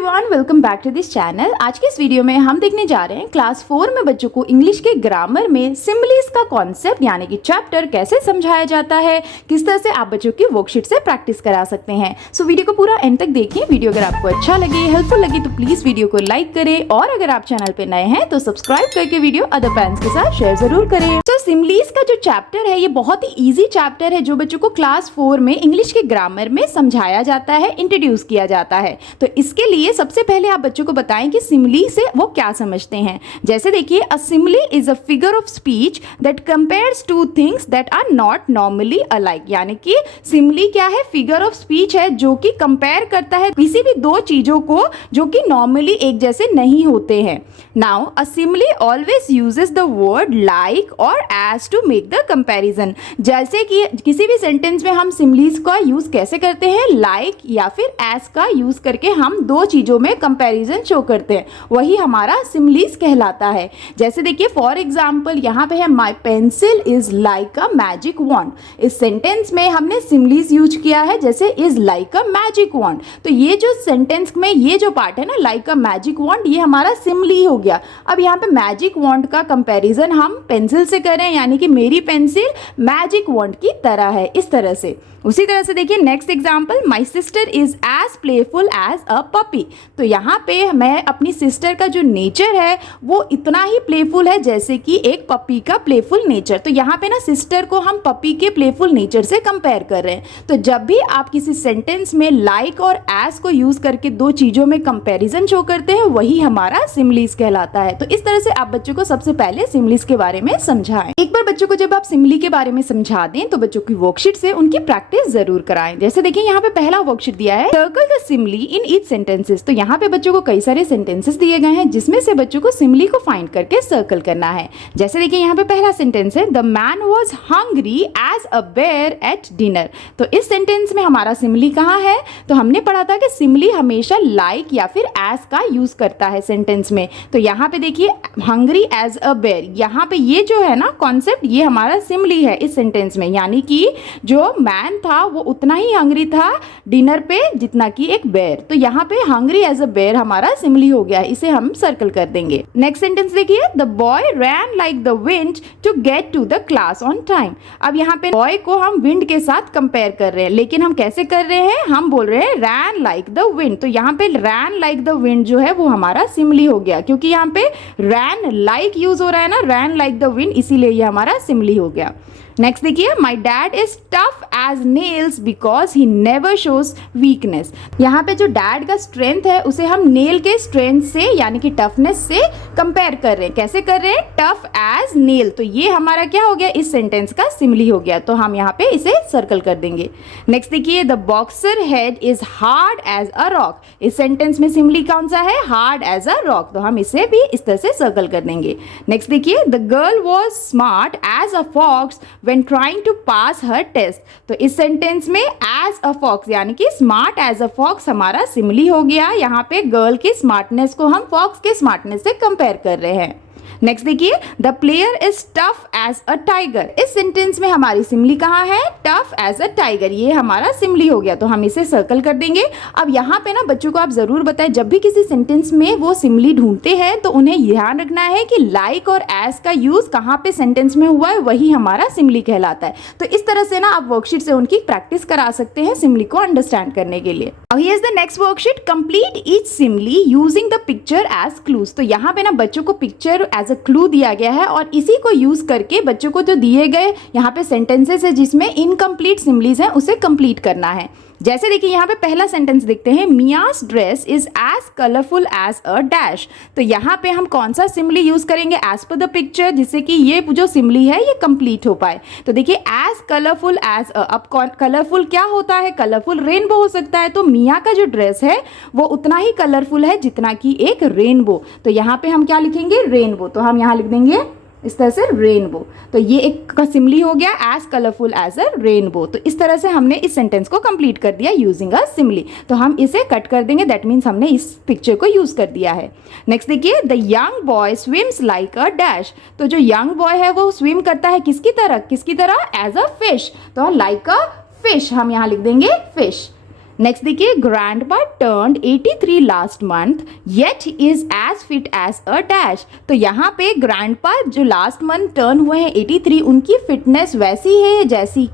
Everyone, welcome back to this channel. आज के इस वीडियो में हम देखने जा रहे हैं क्लास 4 में बच्चों को इंग्लिश के ग्रामर में सिमिलीज का कॉन्सेप्ट यानी कि चैप्टर कैसे समझाया जाता है, किस तरह से आप बच्चों की वर्कशीट से प्रैक्टिस करा सकते हैं। सो वीडियो को पूरा एंड तक देखिए। वीडियो अगर आपको अच्छा लगे, हेल्पफुल लगे तो प्लीज वीडियो को लाइक करें और अगर आप चैनल पे नए हैं तो सब्सक्राइब करके वीडियो अदर पेरेंट्स के साथ शेयर जरूर करें। तो सिमिलीज का जो चैप्टर है ये बहुत ही ईजी चैप्टर है जो बच्चों को क्लास 4 में इंग्लिश के ग्रामर में समझाया जाता है, इंट्रोड्यूस किया जाता है। तो इसके लिए सबसे पहले आप बच्चों को बताएं कि सिमिली से वो क्या समझते हैं। जैसे देखिए, a simile is a figure of speech that compares two things that are not normally alike. यानी कि सिमिली क्या है? फिगर ऑफ स्पीच है जो कि कंपेयर करता है किसी भी दो चीजों को जो कि नॉर्मली एक जैसे नहीं होते हैं। Now a simile always uses the word like और as to make the comparison. जैसे कि किसी भी सेंटेंस में हम सिमिलीज का यूज कैसे करते हैं? लाइक या फिर एज का यूज करके हम दो चीजों में कंपैरिजन शो करते हैं, वही हमारा सिमिलीज कहलाता है। जैसे देखिए, फॉर एग्जांपल यहाँ पे है my pencil is like a magic wand. इस सेंटेंस में हमने सिमिलीज यूज किया है, जैसे is like a magic wand. तो ये जो सेंटेंस में ये जो पार्ट है ना, लाइक अ मैजिक वॉन्ड, ये हमारा सिमिली हो गया। अब यहाँ पे मैजिक वॉन्ड का कंपैरिजन हम पेंसिल से करें, यानी कि मेरी पेंसिल मैजिक वॉन्ड की तरह है, इस तरह से। उसी तरह से देखिए next example, my sister is as playful as a puppy. तो यहाँ पे मैं अपनी सिस्टर का जो नेचर है वो इतना ही प्लेफुल है जैसे कि एक पपी का प्लेफुल नेचर। तो यहाँ पे ना सिस्टर को हम पपी के प्लेफुल नेचर से कंपेयर कर रहे हैं। तो जब भी आप किसी सेंटेंस में लाइक और एज को यूज करके दो चीजों में कंपेरिजन शो करते हैं, वही हमारा सिमिलीज कहलाता है। तो इस तरह से आप बच्चों को सबसे पहले सिमिलीज के बारे में समझाएं। एक बार बच्चों को जब आप सिमिली के बारे में समझा दें तो बच्चों की वर्कशीट से उनकी प्रैक्टिस जरूर कराएं। जैसे देखिए यहाँ पे पहला वर्कशीट दिया है, circle the simile in each sentences. तो यहाँ पे बच्चों को कई सारे सेंटेंसेस दिए गए हैं जिसमें से बच्चों को सिमिली को फाइंड करके सर्कल करना है। जैसे देखिए यहाँ पे पहला सेंटेंस है, the man was hungry as a bear at dinner. तो इस सेंटेंस में हमारा सिमिली कहाँ है? तो हमने पढ़ा था कि सिमिली हमेशा लाइक या फिर एज का यूज करता है सेंटेंस में। तो यहाँ पे देखिए हंग्री एज अ बेयर, यहाँ पे ये जो है ना कॉन्सेप्ट, ये हमारा सिमिली है इस सेंटेंस में। यानी कि जो मैन था वो उतना ही हंग्री था डिनर पे जितना कि एक बेयर। तो यहाँ पे हंग्री एज अ बेयर हमारा सिमिली हो गया, इसे हम सर्कल कर देंगे। नेक्स्ट सेंटेंस देखिए, the boy ran like the wind to get to the class on time. अब यहाँ पे बॉय को हम विंड के साथ कंपेयर कर रहे हैं, लेकिन हम कैसे कर रहे हैं? हम बोल रहे हैं रैन लाइक द विंड। तो यहाँ पे रैन लाइक द विंड जो है वो हमारा सिमिली हो गया, क्योंकि यहाँ पे रैन लाइक यूज हो रहा है ना, रैन लाइक द विंड, इसीलिए ये हमारा सिमिली हो गया। नेक्स्ट देखिए, my dad is tough as nails because he never shows weakness. यहाँ पे जो डैड का स्ट्रेंथ है उसे हम नेल के स्ट्रेंथ से यानी कि टफनेस से कंपेयर कर रहे हैं। कैसे कर रहे हैं? Tough as nail. तो ये हमारा क्या हो गया? इस सेंटेंस का सिमिली हो गया। तो हम यहाँ पे इसे सर्कल कर देंगे। नेक्स्ट देखिए, the boxer head is hard as a rock. इस सेंटेंस में सिमिली कौन सा है? Hard as a rock. तो हम इसे भी इस तरह से सर्कल कर देंगे। नेक्स्ट देखिए, the girl was smart as a fox when trying to pass her test। तो इस सेंटेंस में as a fox यानी कि smart as a fox हमारा सिमिली हो गया। यहाँ पे गर्ल की स्मार्टनेस को हम फॉक्स के स्मार्टनेस से कंपेयर कर रहे हैं। नेक्स्ट देखिए, the player is tough as a tiger. इस सेंटेंस में हमारी सिमिली कहाँ है? टफ एज अ टाइगर, ये हमारा सिमिली हो गया। तो हम इसे सर्कल कर देंगे। अब यहाँ पे ना बच्चों को आप जरूर बताएं, जब भी किसी सेंटेंस में वो सिमिली ढूंढते हैं तो उन्हें ध्यान रखना है कि लाइक और एज का यूज कहाँ पे सेंटेंस में हुआ है, वही हमारा सिमिली कहलाता है। तो इस तरह से ना आप वर्कशीट से उनकी प्रैक्टिस करा सकते हैं सिमिली को अंडरस्टैंड करने के लिए। अब here is the next worksheet, complete each simile using the picture as clues. तो यहाँ पे ना बच्चों को पिक्चर एज अ क्लू दिया गया है और इसी को यूज करके बच्चों को जो दिए गए यहाँ पे सेंटेंसेस है जिसमें इनकम्प्लीट सिमिलीज हैं उसे कंप्लीट करना है। जैसे देखिए यहाँ पे पहला सेंटेंस देखते हैं, Mia's dress is as colourful as a dash. तो यहाँ पे हम कौन सा सिमिली यूज करेंगे? एज पर द पिक्चर, जिससे कि ये जो सिमिली है ये कंप्लीट हो पाए। तो देखिए एज कलरफुल एज अ, अब कलरफुल क्या होता है? कलरफुल रेनबो हो सकता है। तो मिया का जो ड्रेस है वो उतना ही कलरफुल है जितना कि एक रेनबो। तो यहाँ पे हम क्या लिखेंगे? रेनबो। तो हम यहाँ लिख देंगे इस तरह से रेनबो। तो ये एक का सिमिली हो गया, as colourful as a rainbow. तो इस तरह से हमने इस सेंटेंस को कंप्लीट कर दिया यूजिंग अ सिमिली। तो हम इसे कट कर देंगे, दैट मीन्स हमने इस पिक्चर को यूज कर दिया है। नेक्स्ट देखिए, the young boy swims like a dash. तो जो यंग बॉय है वो स्विम करता है किसकी तरह? किसकी तरह? As a fish. तो लाइक अ फिश हम यहाँ लिख देंगे फिश। नेक्स्ट देखिए, grandpa turned 83 last month yet is as fit as a dash. तो यहाँ पे ग्रैंडपा जो लास्ट मंथ टर्न हुए हैं 83, उनकी फिटनेस वैसी है जैसे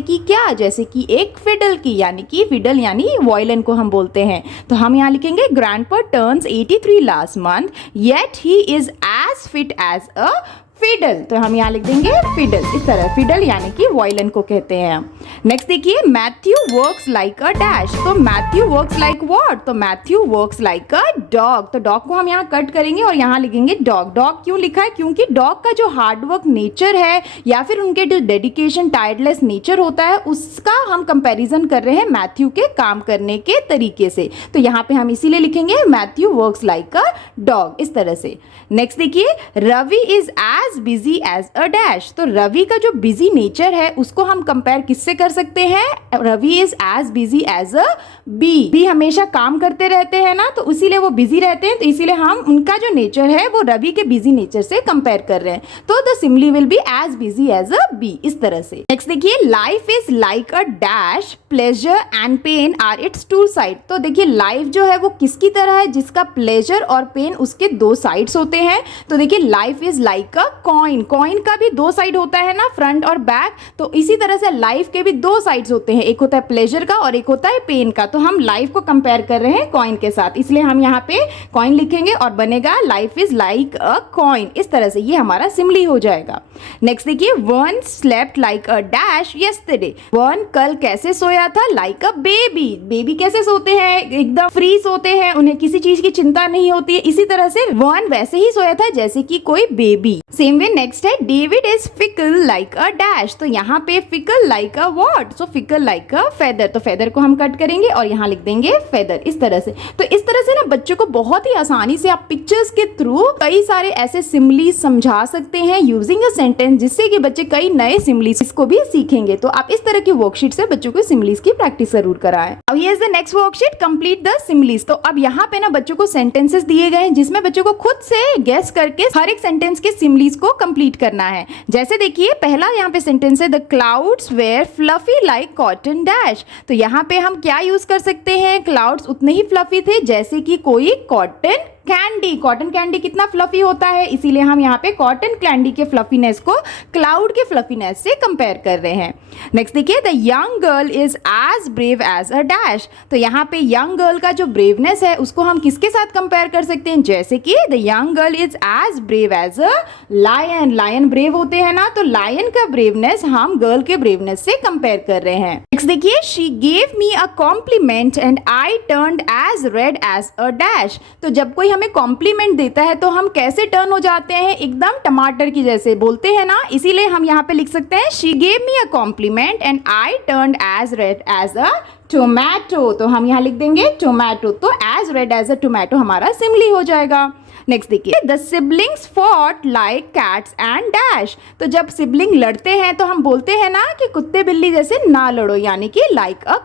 कि क्या, जैसे कि एक फिडल की, यानी कि फिडल यानी वायलिन को हम बोलते हैं। तो हम यहाँ लिखेंगे grandpa turns 83 last month yet he is as fit as a fiddle. तो हम यहाँ लिख देंगे फिडल, इस तरह, फिडल यानी कि वायलिन को कहते हैं। नेक्स्ट देखिए, Matthew works like a dash. तो मैथ्यू वर्क्स लाइक व्हाट? तो Matthew works like a dog. तो डॉग को हम यहाँ कट करेंगे और यहाँ लिखेंगे डॉग। डॉग क्यों लिखा है? क्योंकि डॉग का जो हार्डवर्क नेचर है या फिर उनके जो डेडिकेशन, टायर्डलेस नेचर होता है, उसका हम कंपेरिजन कर रहे हैं मैथ्यू के काम करने के तरीके से। तो यहाँ पे हम इसीलिए लिखेंगे Matthew works like a dog, इस तरह से। नेक्स्ट देखिए, Ravi is as busy as a dash. तो रवि का जो बिजी नेचर है उसको हम कंपेयर किससे कर सकते हैं? Ravi is as busy as a bee. Bee हमेशा काम करते रहते हैं ना, तो इसीलिए वो बिजी रहते हैं, तो इसीलिए हम उनका जो नेचर है वो रवि के बिजी नेचर से कंपेयर कर रहे हैं। तो the simile will be as busy as a bee, इस तरह से। नेक्स्ट देखिए, life is like a dash pleasure and pain are its two side. तो देखिए, लाइफ जो है वो किसकी तरह है? जिसका प्लेजर और पेन उसके दो साइड्स होते हैं। तो देखिए, life is like a coin. Coin का भी दो साइड होता है ना, फ्रंट और बैक। तो इसी तरह से लाइफ के भी दो साइड्स होते हैं, एक होता है प्लेजर का और एक होता है पेन का। तो हम लाइफ को कंपेयर कर रहे हैं कॉइन के साथ, इसलिए हम यहाँ पे कॉइन लिखेंगे और बनेगा life is like a coin, इस तरह से। ये हमारा सिमिली हो जाएगा। नेक्स्ट देखिए, one slept like a dash yesterday. One कल कैसे सोया था? Like a baby. बेबी कैसे सोते हैं? एकदम फ्री सोते हैं, उन्हें किसी चीज की चिंता नहीं होती है। इसी तरह से वन वैसे ही सोया था जैसे कि कोई बेबी। सेम वे नेक्स्ट है, David is fickle like a dash. तो यहाँ पे fickle like a what? So fickle like a feather. तो फेदर को हम कट करेंगे और यहाँ लिख देंगे फेदर, इस तरह से। तो इस तरह से ना बच्चों को बहुत ही आसानी से आप पिक्चर्स के थ्रू कई सारे ऐसे सिमिलीज समझा सकते हैं यूजिंग अ सेंटेंस, जिससे कि बच्चे कई नए सिमिलीज को भी सीखेंगे। तो आप इस तरह की वर्कशीट से बच्चों को सिमिलीज की प्रैक्टिस जरूर कराएं। अब ये is the next worksheet, complete the similes. तो अब यहाँ पे ना बच्चों को सेंटेंसेस दिए गए हैं, जिसमें बच्चों को खुद से गेस करके हर एक सेंटेंस के सिमिलीज को कंप्लीट करना है। जैसे देखिए, पहला यहाँ पे सेंटेंस है, the clouds were fluffy like cotton dash. तो यहाँ पे हम क्या यूज कर सकते हैं? क्लाउड्स उतने ही फ्लफी थे जैसे कि कोई कॉटन कैंडी। कॉटन कैंडी कितना फ्लफी होता है, इसीलिए हम यहाँ पे कॉटन कैंडी के फ्लफीनेस को क्लाउड के फ्लफीनेस से कंपेयर कर रहे हैं। नेक्स्ट देखिए, the young girl is as brave as a dash. तो यहाँ पे यंग गर्ल का जो ब्रेवनेस है उसको हम किसके साथ कंपेयर कर सकते हैं? जैसे कि the young girl is as brave as a lion. Lion brave होते हैं ना, तो लायन का ब्रेवनेस हम गर्ल के ब्रेवनेस से कंपेयर कर रहे हैं। नेक्स्ट देखिए, she gave me a compliment and I turned as red as a dash. तो जब कोई हमें कॉम्प्लीमेंट देता है तो हम कैसे टर्न हो जाते हैं? एकदम टमाटर की जैसे बोलते हैं ना, इसीलिए हम यहाँ पे लिख सकते हैं she gave me a compliment and I turned as red as a tomato. तो हम यहाँ लिख देंगे टोमेटो। तो as red as a tomato हमारा सिमिली हो जाएगा। नेक्स्ट देखिए, the siblings fought like cats and dash. तो जब सिबलिंग लड़ते हैं तो हम बोलते हैं ना कि कुत्ते बिल्ली जैसे ना लड़ो, यानी कि like a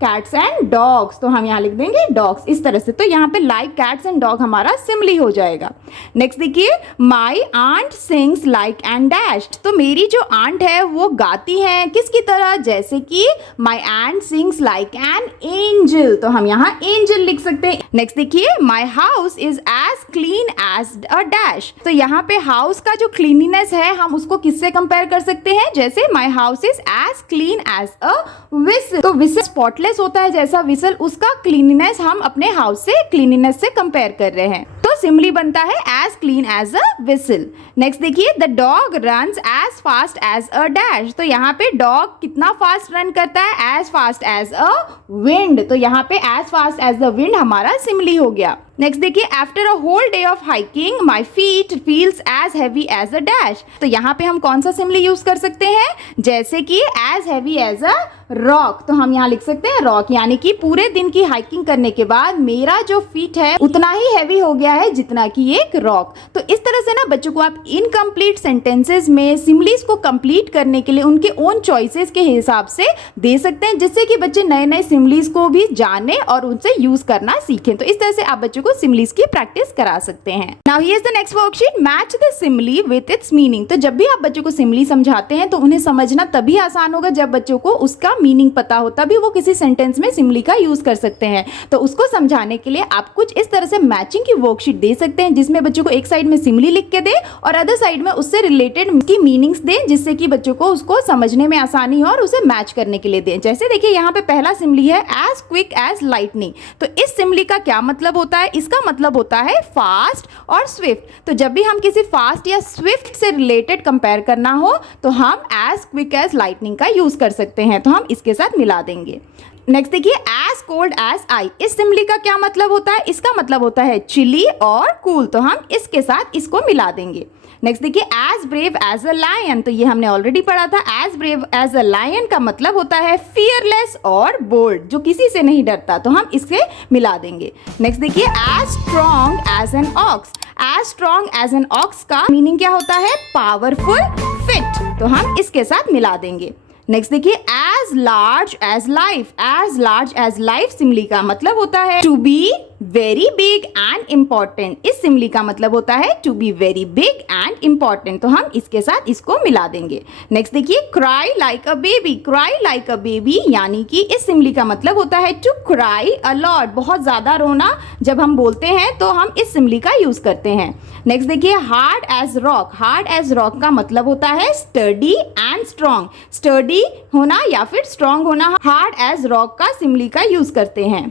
cats and dogs. तो हम यहाँ लिख देंगे डॉग्स, इस तरह से। तो यहाँ पे लाइक कैट्स एंड डॉग हमारा सिमिली हो जाएगा। नेक्स्ट देखिए, my aunt sings like and dash. तो मेरी जो आंट है वो गाती है किसकी तरह? जैसे कि my aunt sings like an angel. तो हम यहाँ एंजल लिख सकते हैं। नेक्स्ट देखिए, my house is as clean as a dash. तो यहाँ पे हाउस का जो क्लीनिनेस है हम उसको किससे कंपेयर कर सकते हैं? जैसे my house is as clean as a whistle. तो विसल स्पॉटलेस होता है जैसा विसल, उसका क्लीनिनेस हम अपने हाउस से क्लीनिनेस से कंपेयर कर रहे हैं। तो सिमिली बनता है as clean as a whistle. Next देखिए, the dog runs as fast as a dash. तो यहाँ पे डॉग कितना फास्ट रन करता है? As fast as a wind. तो यहाँ पे as fast as the wind हमारा सिमिली हो गया। नेक्स्ट देखिए, after a whole day of hiking my feet feels as heavy as a dash. तो यहाँ पे हम कौन सा सिमिली यूज कर सकते हैं? जैसे कि as heavy as a rock. तो हम यहाँ लिख सकते हैं रॉक, यानी कि पूरे दिन की हाइकिंग करने के बाद मेरा जो फीट है उतना ही हैवी हो गया है जितना कि एक रॉक। तो इस तरह से ना बच्चों को आप इनकम्प्लीट सेंटेंसेस में सिमिलीज को कंप्लीट करने के लिए उनके ओन चॉइसेस के हिसाब से दे सकते हैं, जिससे कि बच्चे नए नए सिमिलीज को भी जाने और उनसे यूज करना सीखें। तो इस तरह से आप बच्चों बच्चों को सिमिलीज की प्रैक्टिस करा सकते हैं। Now here is the next worksheet, match the simile with its meaning. तो जब भी आप बच्चों को सिमिली समझाते हैं तो उन्हें समझना तभी आसान होगा जब बच्चों को उसका मीनिंग पता हो, तभी वो किसी सेंटेंस में सिमिली का यूज कर सकते हैं। तो उसको समझाने के लिए आप कुछ इस तरह से मैचिंग की वर्कशीट दे सकते हैं जिसमें बच्चों को एक साइड में सिमिली लिख के दे और अदर साइड में उससे रिलेटेड की मीनिंग्स दें, जिससे कि बच्चों को उसको समझने में आसानी हो और उसे मैच करने के लिए दें। जैसे देखिए यहाँ पे पहला सिमिली है एज क्विक एज लाइटनिंग। तो इस सिमिली का क्या मतलब होता है? इसका मतलब होता है फास्ट और स्विफ्ट। तो जब भी हम किसी फास्ट या स्विफ्ट से रिलेटेड कंपेयर करना हो तो हम एज क्विक एज लाइटनिंग का यूज कर सकते हैं। तो हम इसके साथ मिला देंगे। नेक्स्ट देखिए एज कोल्ड एज आई। इस सिमिली का क्या मतलब होता है? इसका मतलब होता है चिली और कूल। तो हम इसके साथ इसको मिला देंगे। नेक्स्ट देखिए as brave as a lion. तो ये हमने ऑलरेडी पढ़ा था। As brave as a lion का मतलब होता है फियरलेस और बोल्ड, जो किसी से नहीं डरता। तो हम इससे मिला देंगे। नेक्स्ट देखिए as strong as an ox. As strong as an ox का मीनिंग क्या होता है? Powerful, fit. तो हम इसके साथ मिला देंगे। नेक्स्ट देखिए as large as life. As large as life simile का मतलब होता है to be very big and important. इस सिमिली का मतलब होता है to be very big and important. तो हम इसके साथ इसको मिला देंगे। नेक्स्ट देखिए cry like a baby. Cry like a baby यानी कि इस सिमिली का मतलब होता है टू क्राई अ लॉट। बहुत ज्यादा रोना जब हम बोलते हैं तो हम इस सिमिली का यूज करते हैं। नेक्स्ट देखिए hard as rock. Hard as rock का मतलब होता है स्टडी एंड स्ट्रॉन्ग। स्टडी होना या फिर स्ट्रॉन्ग होना, हार्ड एज रॉक का सिमिली का यूज करते हैं।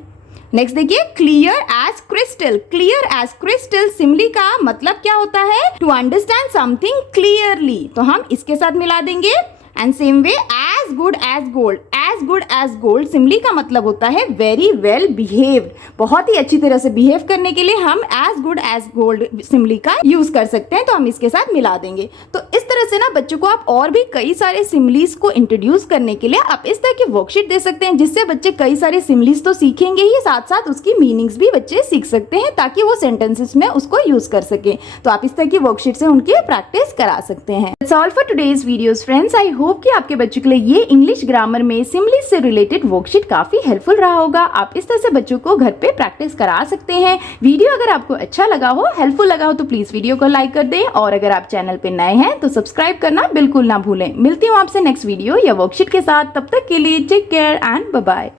नेक्स्ट देखिए clear as crystal. Clear as crystal simile का मतलब क्या होता है? To understand something clearly. तो हम इसके साथ मिला देंगे। And same way as good as gold. As good as gold simile का मतलब होता है वेरी वेल बिहेव्ड। बहुत ही अच्छी तरह से बिहेव करने के लिए हम as good as gold simile का यूज कर सकते हैं। तो हम इसके साथ मिला देंगे। तो इस तरह से ना बच्चों को आप और भी कई सारे सिमिलीज को इंट्रोड्यूस करने के लिए आप इस तरह की वर्कशीट दे सकते हैं, जिससे बच्चे कई सारे सिमिलीज तो सीखेंगे ही, साथ साथ उसकी मीनिंग्स भी बच्चे सीख सकते हैं ताकि वो सेंटेंसेस में उसको यूज कर सकें। तो आप इस तरह की वर्कशीट से उनकी प्रैक्टिस करा सकते हैं। That's all for today's videos friends. I hope कि आपके बच्चों के लिए ये इंग्लिश ग्रामर में सिमिलीज से रिलेटेड वर्कशीट काफी हेल्पफुल रहा होगा। आप इस तरह से बच्चों को घर पे प्रैक्टिस करा सकते हैं। वीडियो अगर आपको अच्छा लगा हो, हेल्पफुल लगा हो तो प्लीज वीडियो को लाइक कर दें और अगर आप चैनल पे नए हैं तो सब्सक्राइब करना बिल्कुल ना भूलें। मिलती हूँ आपसे नेक्स्ट वीडियो या वर्कशीट के साथ। तब तक के लिए take care and bye bye.